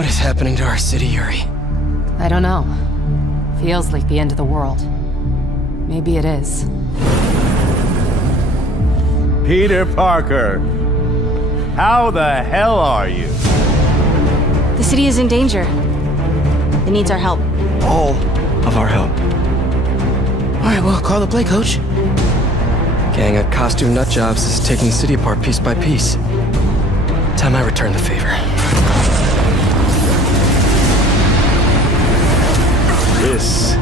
What is happening to our city, Yuri? I don't know. Feels like the end of the world. Maybe it is. Peter Parker! How the hell are you? The city is in danger. It needs our help. All of our help. Alright, well, call the play, coach. Gang of costume nutjobs is taking the city apart piece by piece. Time I return the favor. This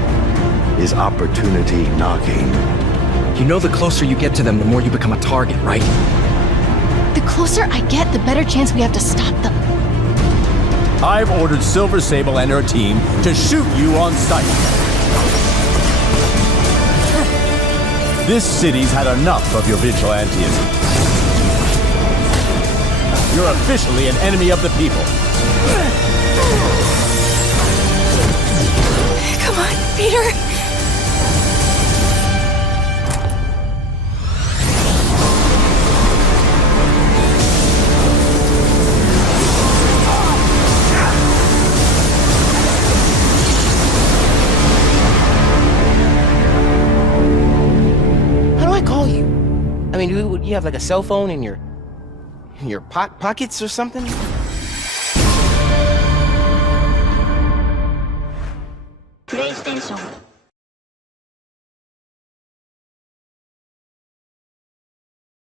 is opportunity knocking. You know the closer you get to them, the more you become a target, right? The closer I get, the better chance we have to stop them. I've ordered Silver Sable and her team to shoot you on sight. This city's had enough of your vigilantism. You're officially an enemy of the people. Come on, Peter. How do I call you? I mean, you have like a cell phone in your pockets or something? PlayStation